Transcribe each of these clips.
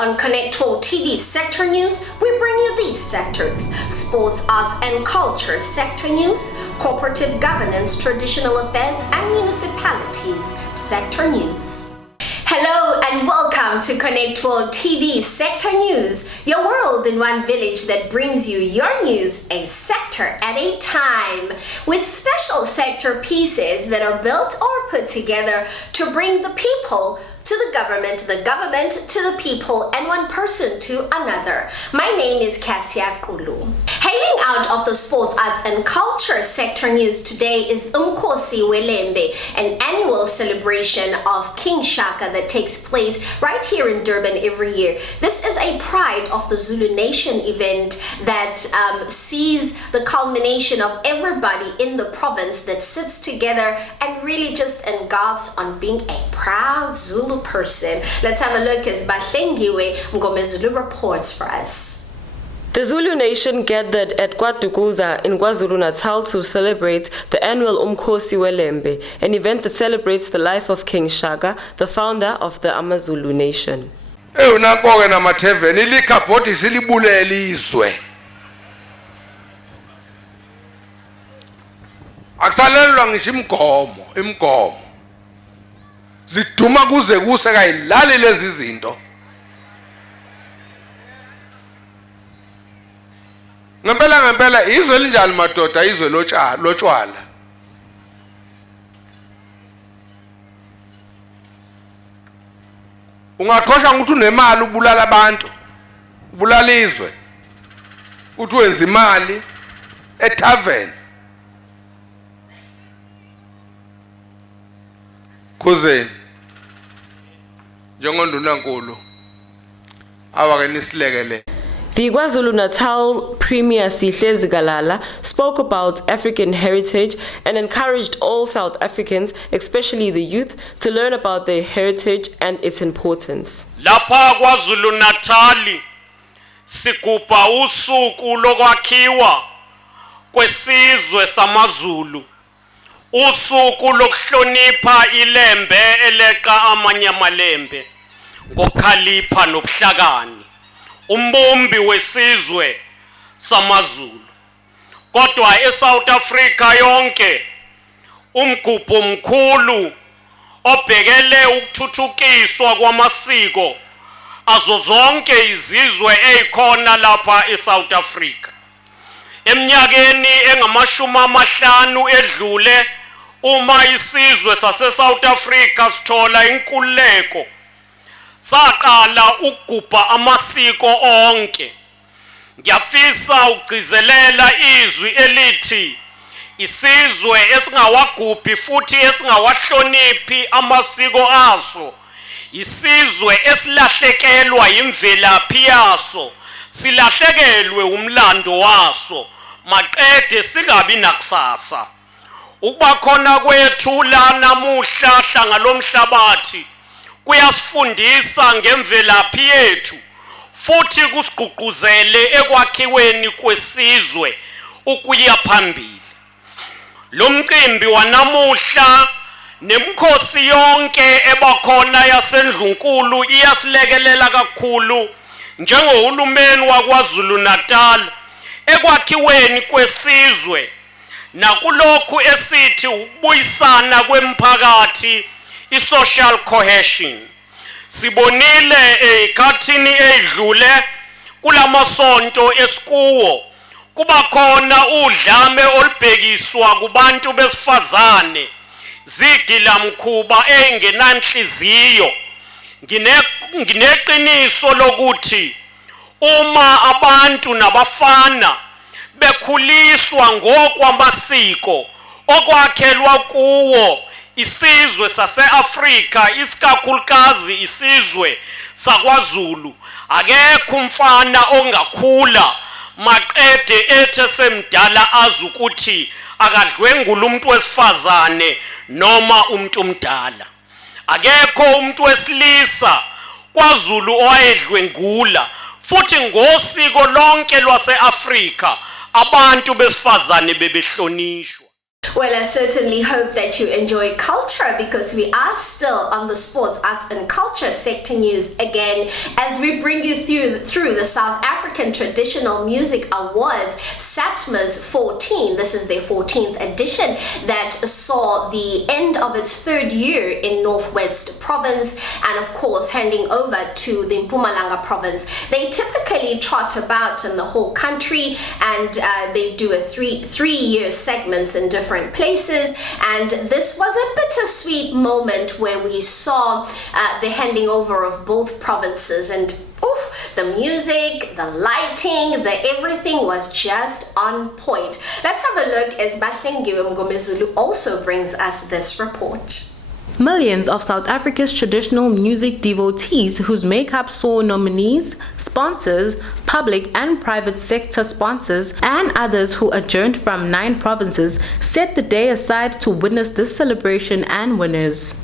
on Connect World TV Sector News, we bring you these sectors: sports, arts and culture sector news, cooperative governance, traditional affairs and municipalities sector news. Hello and welcome to Connect World TV Sector News, your world in one village that brings you your news a sector at a time, with special sector pieces that are built or put together to bring the people to the government to the people, and one person to another. My name is Cassia Kulu. Hailing out of the sports, arts and culture sector news today is Umkhosi Welembe, an annual celebration of King Shaka that takes place right here in Durban every year. This is a pride of the Zulu Nation event that sees the culmination of everybody in the province that sits together and really just engulfs on being a proud Zulu person. Let's have a look as Bahlengiwe Mgomezulu reports for us. The Zulu Nation gathered at KwaDukuza in KwaZulu-Natal to celebrate the annual Umkhosi Welembe, an event that celebrates the life of King Shaka, the founder of the AmaZulu Nation. Unankoke namatheveni likhabhodi silibulele izwe. Akusalelwa ngisho imgomo. Ziduma kuze kuse kayilali lezi zinto. Ngempela izwe linjalo madoda, izwe lotshwala. Ungaqhosha ukuthi unemali ubulala abantu, ubulala izwe. Uthi wenza imali etavern. Kuzeni njengondunankulu awake nisilekele. The KwaZulu-Natal Premier Sihle Zikalala spoke about African heritage and encouraged all South Africans, especially the youth, to learn about their heritage and its importance. Lapha KwaZulu-Natal sigubha usuku lokwakhiwa kwesizwe samaZulu. Usuku lokuhlonipha ilembe eleqa amanye amalembe ngokhalipha nobuhlakani, umbumbi wesizwe samaZulu. Kodwa eSouth Africa yonke umgubho omkhulu obhekele ukuthuthukiswa kwamasiko azo zonke izizwe ezikhona lapha eSouth Africa. Eminyakeni engama50 edlule, uma isizwe sase-South Africa sithola inkululeko, saqala ukugubha amasiko onke. Ngiyafisa ukugcizelela izwi elithi isizwe esingawagubhi futhi esingawahloniphi amasiko aso, isizwe esilahlekelwa imvelaphi yaso, silahlekelwe umlando waso, maqede singabi nakusasa. Ukuba khona kwethu la namuhla ngalomhlabathi kuyasifundisa ngemvelaphi yethu futhi kusigqugquzele ekwakhiweni kwesizwe ukuya phambili. Lo mcimbi wanamuhla nemkhosi yonke ebakhona yasendlunkulu iyasilekelela kakhulu njengohulumeni waKwaZulu-Natal ekwakhiweni kwesizwe nakulokhu esithi ukubuyisana kwemphakathi, i-social cohesion. Sibonile ezikhathini ezidlule kulamasonto esikuwo kuba khona udlame olubhekiswa kubantu besifazane, zigilamkhuba engenanhliziyo. Ngineqiniso lokuthi uma abantu nabafana bekhuliswa ngokwamasiko okwakhelwa kuwo isizwe sase-Afrika, isikakhulukazi isizwe sakwaZulu, akekho umfana ongakhula maqede ethe semdala azi ukuthi akadlwengula umuntu wesifazane noma umuntu omdala. Akekho umuntu wesilisa kwaZulu owayedlwengula, futhi ngosiko lonke lwase-Afrika abantu besifazane bebehlonishwa. Well, I certainly hope that you enjoy culture, because we are still on the sports, arts and culture sector news again as we bring you through the South African Traditional Music Awards, SATMA's 14. This is their 14th edition that saw the end of its third year in Northwest Province and of course handing over to the Mpumalanga Province. They typically trot about in the whole country and they do a three-year segments in different places, and this was a bittersweet moment where we saw the handing over of both provinces, and the music, the lighting, the everything was just on point. Let's have a look as Bahlengiwe Mngomezulu also brings us this report. Millions of South Africa's traditional music devotees, whose makeup saw nominees, sponsors, public and private sector sponsors, and others who adjourned from 9 provinces, set the day aside to witness this celebration and winners.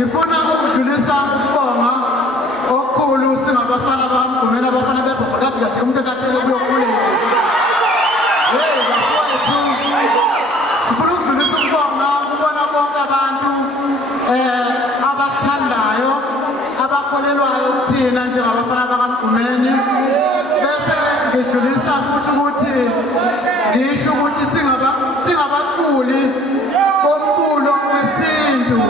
Ngifuna ukudlulisa ukubonga okukhulu singabafana bakaMgqumeni, abafana bebhokakathi kathi umuntu ekathele kuyokhuleni. Hey bafowethu, sifuna ukudlulisa ukubonga kubona bonke abantu abasithandayo, abakholelwayo kuthina njengabafana bakaMgqumeni. Bese ngidlulisa futhi ukuthi ngisho ukuthi singabaquli bomculo wesintu.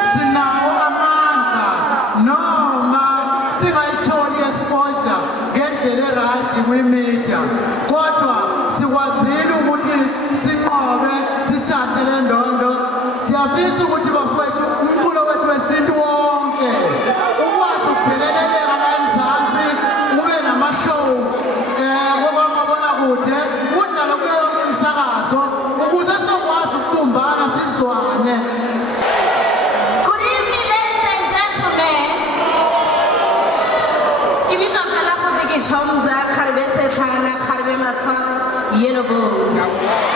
Sinawo amandla noma singayitholi exposure ngendlela right kwimedia, kodwa sikwazile ukuthi sinqobe sithathe le ndondo. Siyafisa ukuthi bafowethu umculo wethu wesintu wonke ukwazi ukubhekeleleka la eMzansi, ube namashow ngokwamabonakude, udlale kuyo yonke imisakazo ukuze sizokwazi ukubumbana sizwane. Chomza kharbetse thana kharbe matshwaro yellow bone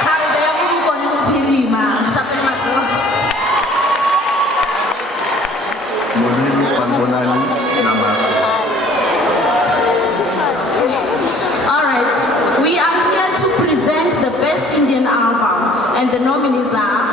kharbe ya mo bone mo phirima shapele matshwaro Modeli Sanbonani namaste. All right, we are here to present the best Indian album, and the nominees are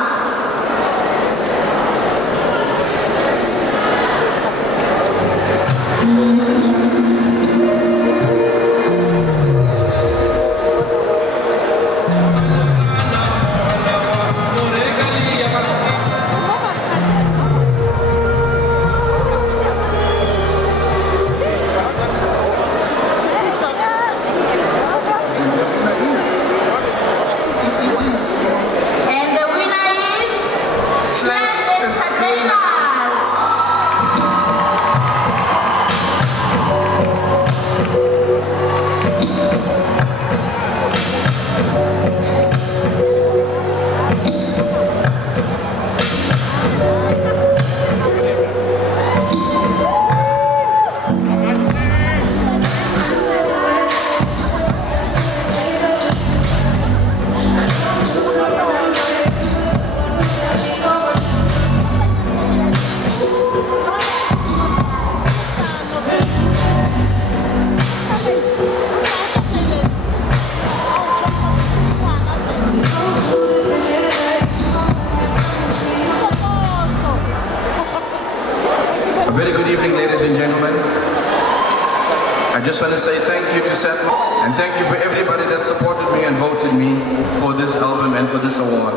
I just want to say thank you to Satma and thank you for everybody that supported me and voted me for this album and for this award.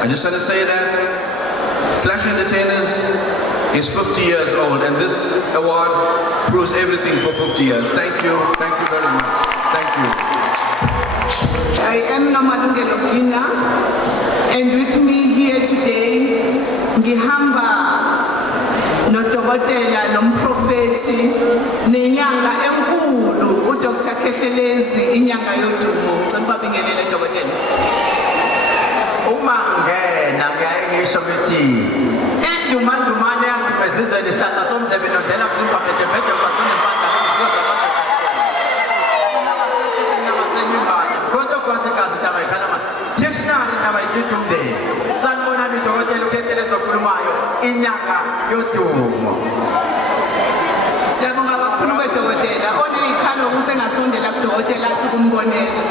I just want to say that Flash Entertainers is 50 years old and this award proves everything for 50 years. Thank you very much. Thank you. I am Nomadungelo Gina, and with me here today, Ngihamba Notoba udokotela nomprofeti nenyanga enkulu uDr Khehlelezi inyanga yodumo ngicela babingelele dokotela. Uma ngena ngiyayisho ukuthi indumandumane yadumezizwe nesithatha somdlebe nodela kuZimbabwe jebeje basone mpanda izwe zabantu. Nabasenyimbane konke kwasikazi indaba ikhalama dictionary indaba ididumde sanibona ni dokotela uKhehlelezi okhulumayo inyanga yodumo. Siyabonga kakhulu kwedokotela oneyikhalo kusengasondela kudokotela athi kumbonela.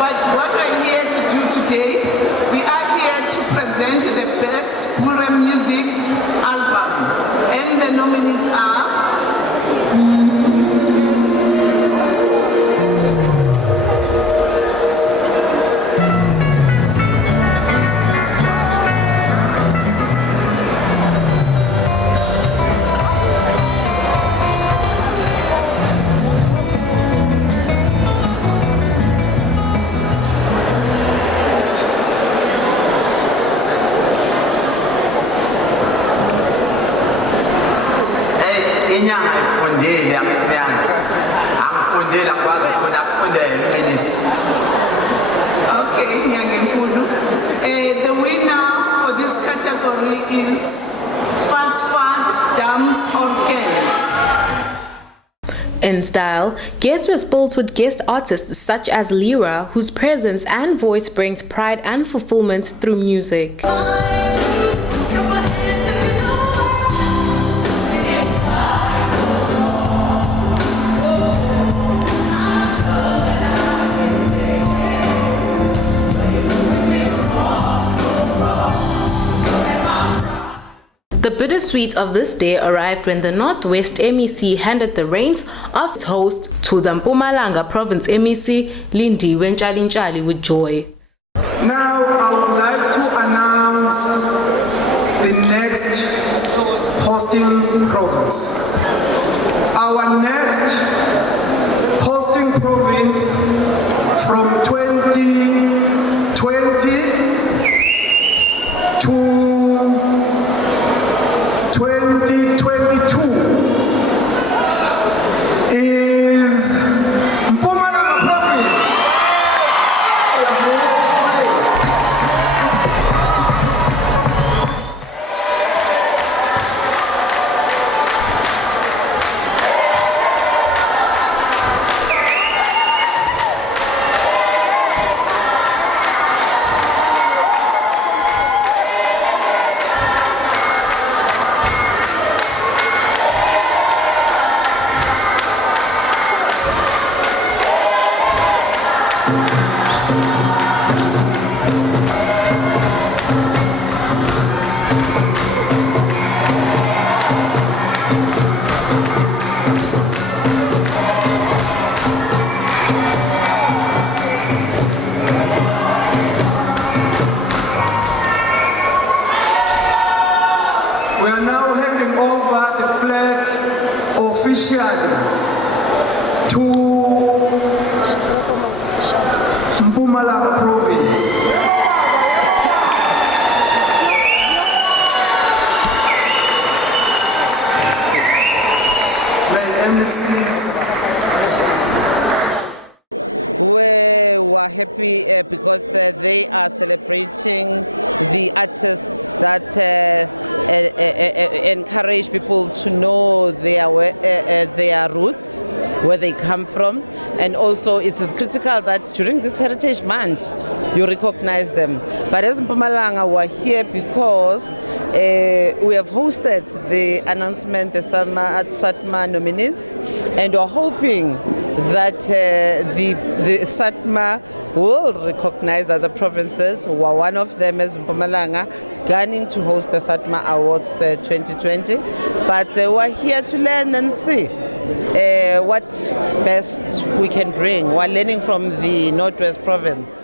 But what we're here to do today, we are here to present the best Bure music album, and the nominees are inyanga ifundile angikuyazi angifundile ngikwazi ukufunda akufunde minister. okay, inyanga enkulu. The winner for this category is Fast Fat Dams or Games. In style, guests were spoiled with guest artists such as Lira, whose presence and voice brings pride and fulfillment through music. The bittersweet of this day arrived when the Northwest MEC handed the reins of its host to the Mpumalanga Province MEC, Lindiwe Ntshalintsali, with joy. Now I would like to announce the next hosting province. Our next hosting province from 2020 to 2022 is Mpumalanga Province. We are now handing over the flag officially to Mpumalanga Province. My MCs. We were happy because they are celebrating the artists that encourage people to know their roots, where they come from, and also it is critical that during this Heritage Month you recognize them. But as Mpumalanga, we are here because we have hosted the announcement, the SATMA nominees, and we are hoping that the SATMA will recognize other provinces. One of them is Mpumalanga, gunning to host the SATMA Awards 2020. But we're here to learn and see what best we can bring while learning from the Northwest Province.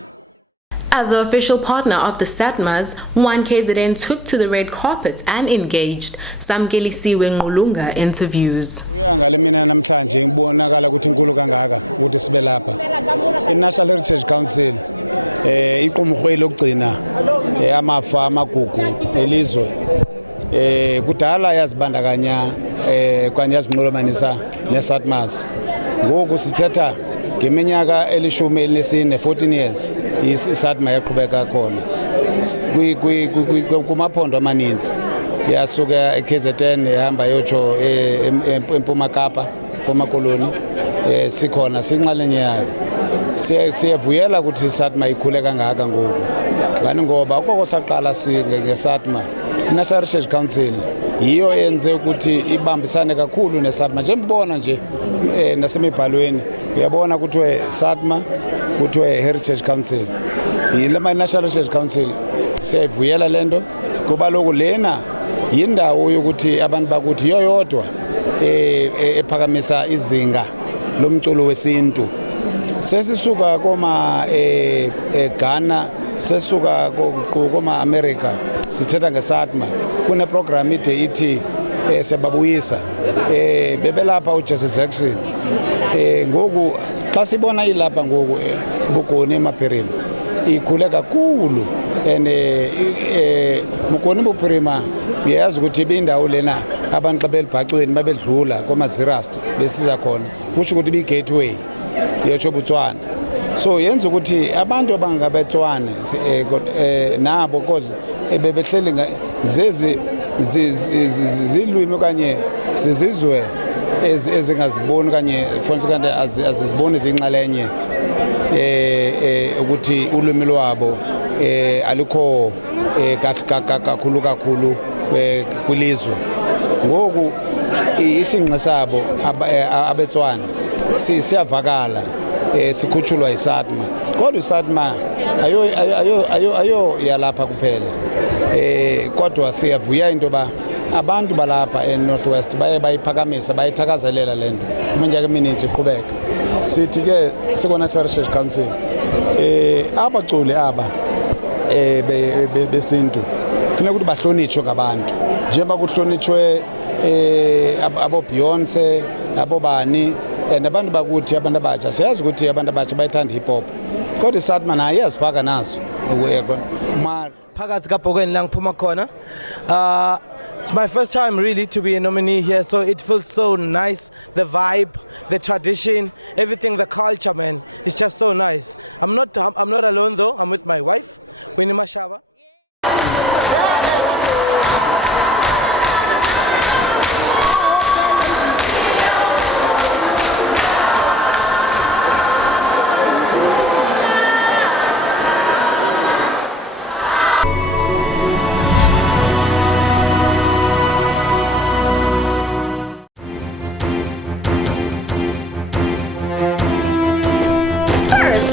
As the official partner of the SATMAs, One KZN took to the red carpet and engaged. Samgelisiwe Nqulunga interviews. Ngale mina namhlanje ngibonakala ukuthi inkulu kangaka ukuthi sibe lapha. I-National Heritage Council iqumrhwe lokugcina amafa amagugu elizwe. Kudala yazibandakanya kwanye yazinqolomanisa neSatmas. Ngoku sithetha ngeminyaka elishumi elinesine 14 years iSatma yaqhubeka khona kumaphondo amaninzi yasuka eKZN ehamba yotsho eMpuma Kapa komakoloni sikhona sinxalenye yayo siyavuyela ukuthi iSatma ikhule kangaka ngoku ngani ngoba ukoko saqala ngeSatma iNational Research Council yiyo yenze ukuthi ibambisane kakhulu neSatma njengibona nje nasemibhalweni uyabona kuthiwe Satma kuthiwe Heritage Council yilama National Research Council siyavuyela lento kuba lokhu lena yindawo yokuthi abantu bakuthi yoyodwa ephakamisa izinga lomculo wesintu sesisuka koma Ghana sesisuka koma America sithetha ngeSatma kune program ide ithi sebabuyisa bebelapha uJesse Jackson ngoku xa sibona ilapha ngoku Bugoni eMapirima ikhule kakhulu and Bugoni eMapirima uyazi ukuthi ibindawo lena abantu xa belibhacweni babedlula komaZirust besiza khona kusho ukuthi ibi-gateway yotsho Botswana so yenza ukuthi abantu abangabetswane nabo cause bebehleli zilwimi okanye sizizwe ezingaziboni kanye fonse kanti aziziboni zinxalenye ukuthi ulwimi lwabo alikho kakhulu kwilizwe ngoku isinqe sabo abetswana siyavakala sikhutshulwa iSatma kodwa iSatma ayo yalapha kuphela kodwa siyavuya into ba abantu balapha eNorthwest baye bayiphakamisa bayithakazelela lento iminyaka emininzi iqhubeka sithi ke sikoNational Research Council abaculi aba besintu kufanele ukuthi bahlonitshwe ngabantu njengoba kuhlonitshwe abo Beyonce abo bani nabantu bakuthi abantu abatsha siyazi ukuthi abantu abatsha bayithanda hip hop kodwa iSatma naye iyazifaka nazo phakathi kaBhokweni la ngiphuma khona it's my first time really to be a nominee here, so it feels so nice. The vibe, the tradition, everything, the culture, man, it's just so nice. I'm not alone though. I'm with my wife, Winnie Mashaba.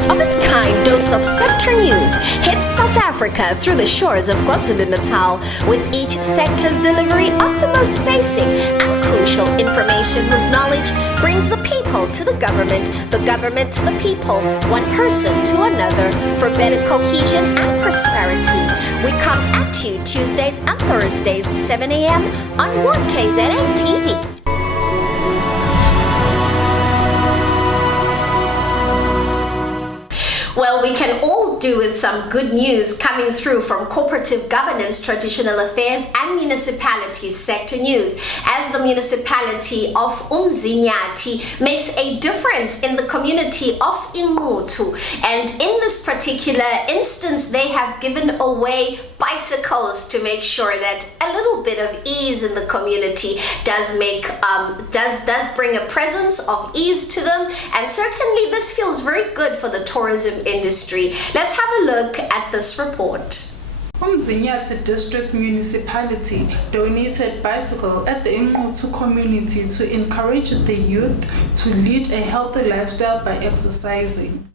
Of its kind dose of sector news hits South Africa through the shores of KwaZulu-Natal, with each sector's delivery of the most basic and crucial information whose knowledge brings the people to the government to the people, one person to another, for better cohesion and prosperity. We come at you Tuesdays and Thursdays, 7 a.m. on 1KZN TV. Well, we can all do with some good news coming through from cooperative governance, traditional affairs and municipalities sector news, as the municipality of Umzinyati makes a difference in the community of Inqutu. And in this particular instance, they have given away bicycles to make sure that a little bit of ease in the community does bring a presence of ease to them, and certainly this feels very good for the tourism industry. Let's have a look at this report. Umzinyati District Municipality donated bicycle at the Inqutu community to encourage the youth to lead a healthy lifestyle by exercising.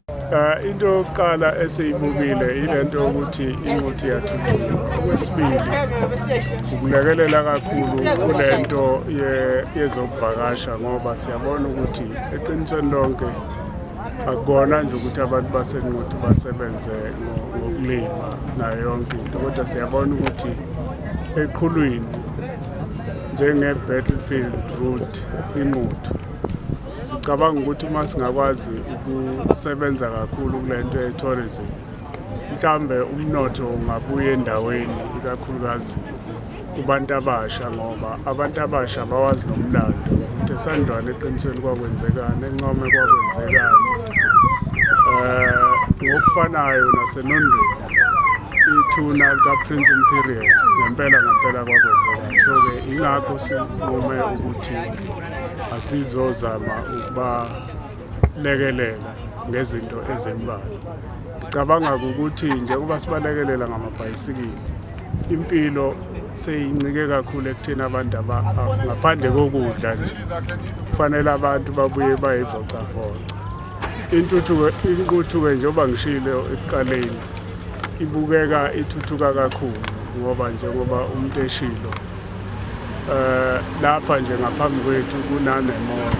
Into yokuqala esiyibukile ilento ukuthi Inqutu yathuthuka. Okwesibili ukulekelela kakhulu kulento yezokuvakasha ngoba siyabona ukuthi eqinisweni lonke akubona nje ukuthi abantu baseNqutu basebenze ngokulima nayo yonke into kodwa siyabona ukuthi eqhulwini njenge-Battlefield Route Inqutu sicabanga ukuthi uma singakwazi ukusebenza kakhulu kulento ye-tourism mhlambe umnotho ungabuya endaweni ikakhulukazi kubantu abasha ngoba abantu abasha abawazi nomlando ukuthi esandwane eqinisweni kwakwenzekani encome kwakwenzekani ngokufanayo nasenondweni ithuna lika-Prince Imperial ngempela kwakwenzekani so-ke ingakho sinqume ukuthi asizozama ukubalekelela ngezinto ezimbalwa. Ngicabanga ukuthi njengoba sibalekelela ngamabhayisikili impilo seyincike kakhulu ekutheni abantu ngaphandle kokudla nje kufanele abantu babuye bayivocavoca. Intuthuko njengoba ngishilo ekuqaleni ibukeka ithuthuka kakhulu ngoba njengoba umuntu eshilo lapha nje ngaphambi kwethu kunanemoto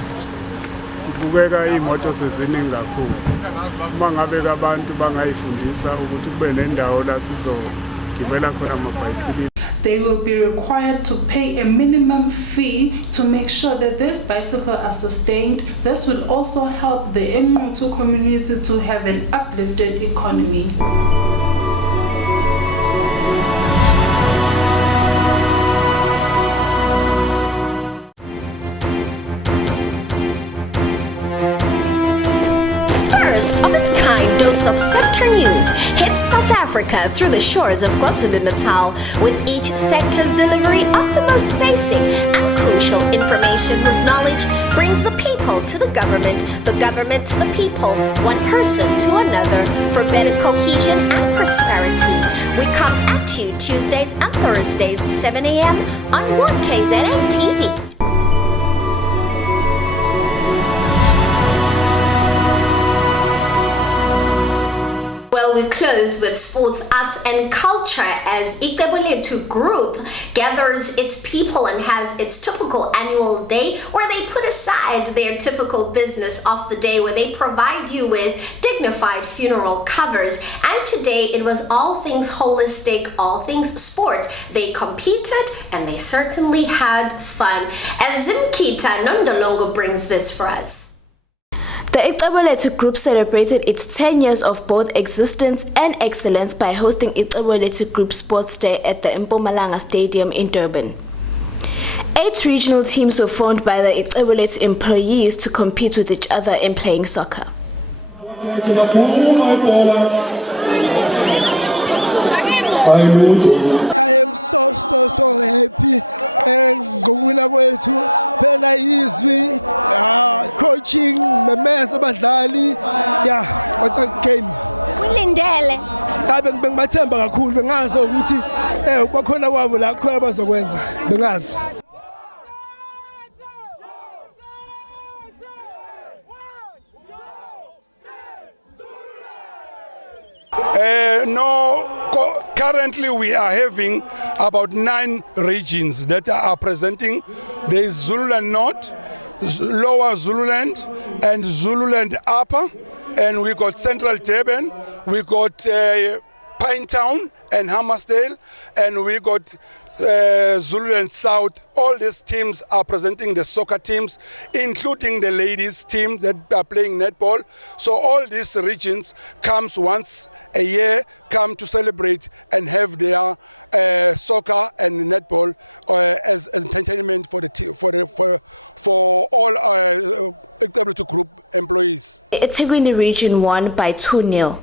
kubukeka imoto seziningi kakhulu. Uma ngabe abantu bangayifundisa ukuthi kube nendawo la sizogibela khona amabhayisikili. They will be required to pay a minimum fee to make sure that this bicycle are sustained. This will also help the Enquthu community to have an uplifted economy. First of its kind dose of sector news hits South Africa through the shores of KwaZulu-Natal, with each sector's delivery of the most basic and crucial information whose knowledge brings the people to the government to the people, one person to another, for better cohesion and prosperity. We come at you Tuesdays and Thursdays, 7 a.m. on 1KZN TV. We close with sports, arts and culture as Icebolethu Group gathers its people and has its typical annual day where they put aside their typical business of the day, where they provide you with dignified funeral covers. And today it was all things holistic, all things sport. They competed and they certainly had fun. As Zimkita Nondolongo brings this for us. The Icebolethu Group celebrated its 10 years of both existence and excellence by hosting Icebolethu Group Sports Day at the Mpumalanga Stadium in Durban. 8 regional teams were formed by the Icebolethu employees to compete with each other in playing soccer. I am so happy and ngowina kwethu phela izwi coaching memeza abadlali what a game. Ulindele Ngabe bengibathemba kakhulu bengazi ukuthi bakhona kwabo la khona bazokwenza bengazi. Currently we are having about 9 regions that are presenting. There is Zululand North, Lower Zululand, and Zululand Upper, and we got Central Durban, we got Pinetown and Hammersdale, and we got Zululand South. All these teams are presenting the soccer teams, including the ladies team that are playing netball. So all these regions comes once a year, come to celebrate and have their soccer and netball as entertainment for the for all Icebolethu Group employees. Ethekwini region won by 2-0.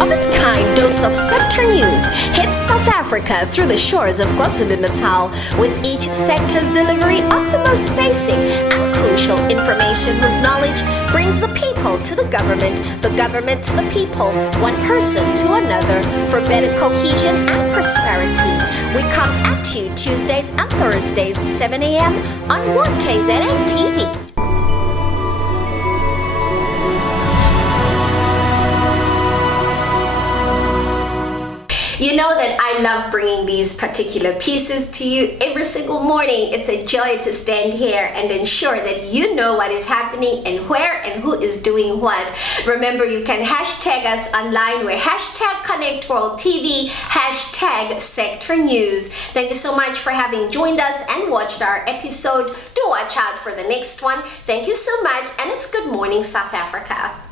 Of its kind dose of sector news hits South Africa through the shores of KwaZulu-Natal, with each sector's delivery of the most basic and crucial information whose knowledge brings the people to the government to the people, one person to another, for better cohesion and prosperity. We come at you Tuesdays and Thursdays, 7 a.m. on 1KZN TV. You know that And I love bringing these particular pieces to you every single morning. It's a joy to stand here and ensure that you know what is happening and where and who is doing what. Remember, you can hashtag us online. We're hashtag Connect World TV, hashtag Sector News. Thank you so much for having joined us and watched our episode. Do watch out for the next one. Thank you so much, and it's good morning, South Africa.